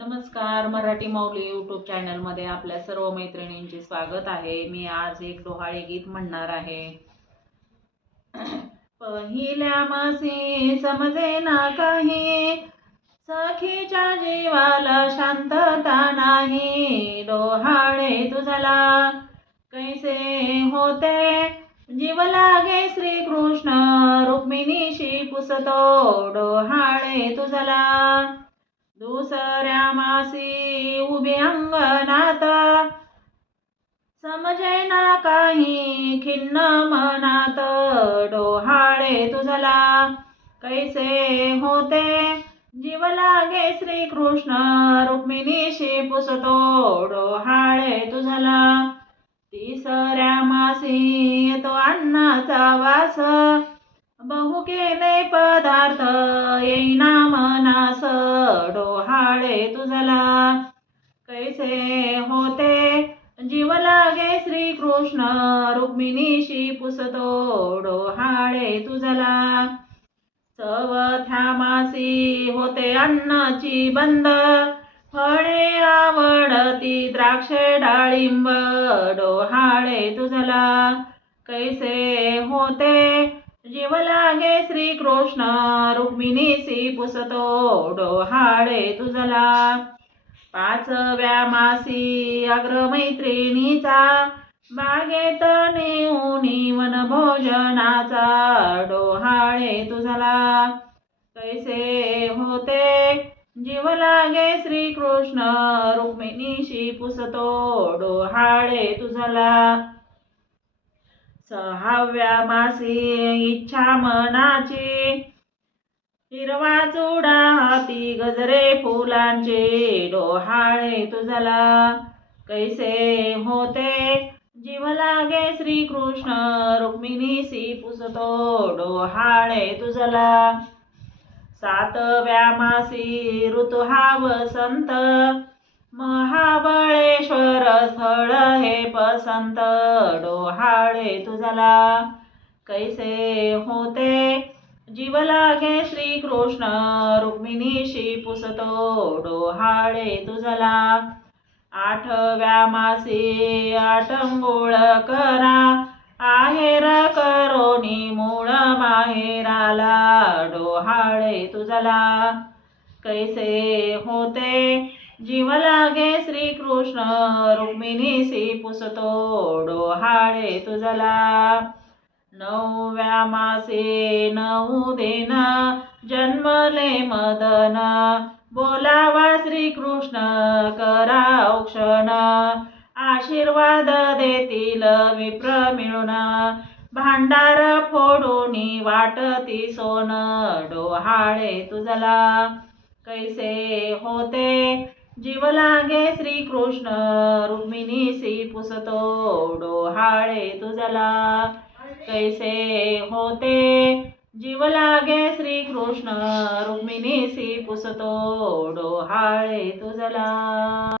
नमस्कार मराठी माऊली यूट्यूब चॅनलमध्ये आपल्या सर्व मैत्रिणींचे स्वागत आहे. मी आज एक डोहाळे गीत म्हणणार आहे. पहिल्या मासी समजे ना काही. सखीच्या जीवाला शांतता नाही. डोहाळे तुझला कैसे होते? जीव लागे श्रीकृष्ण रुक्मिणीशी पुसतो. डोहाळे तुझला दुसऱ्या मासी उभी अंगणात. समजे ना काही खिन्न मनात. डोहाळे तुझला कैसे होते? जीव लागे श्रीकृष्ण रुक्मिणीशी पुसतो. डोहाळे तुझला तिसऱ्या मासी तो अन्नाचा वास. बहु पदार्थ येईना मनास डोहाळे तुझला. कैसे होते? जीव लागे श्रीकृष्ण रुक्मिणीशी पुसतो डोहाळे तुझला. चवथ्या मासी होते अन्नाची बंद फळे आवडती द्राक्षे डाळिंब डोहाळे तुझला. कैसे होते? जीव लागे श्रीकृष्ण रुक्मिणीसी पुसतो डोहाळे तुझला. पाचव्या मासी अग्रमैत्रिणीचा बागेत नेऊनी वनभोजनाचा डोहाळे तुझला. कैसे होते जीव लागे श्रीकृष्ण रुक्मिणीशी पुसतो डोहाळे तुझला. सहाव्या मासी इच्छा मनाची. हिरवा चुडा हाती गजरे फुलांचे डोहाळे तुझला. कैसे होते? जीव लागे श्रीकृष्ण रुक्मिणीसी पुसतो डोहाळे तुझला. सातव्या मासी ऋतु हा वसंत महाबळेश्वर स्थळ हे पसंत. डोहाळे तुझला कैसे होते? जीव लागे श्रीकृष्ण रुक्मिणीशी पुसतो. डोहाळे तुझला आठव्या मासी आटंगोळ करा. आहेर करोनी मूळ माहेराला डोहाळे तुझला कैसे होते? जीव लागे श्रीकृष्ण रुक्मिणीसी पुसतो डोहाळे तुझला. नवव्या मासे नऊ देन जन्मले मदन. बोलावा श्रीकृष्ण करा औक्षण आशीर्वाद देतील विप्र मिळून. भांडार फोडून वाटती सोन डोहाळे तुझला. कैसे होते जीव लागे श्रीकृष्ण रुक्मिणीसी पुसतो डोहाळे तुझला. कैसे होते? जीव लागे श्रीकृष्ण रुक्मिणीसी पुसतो डोहाळे तुझला.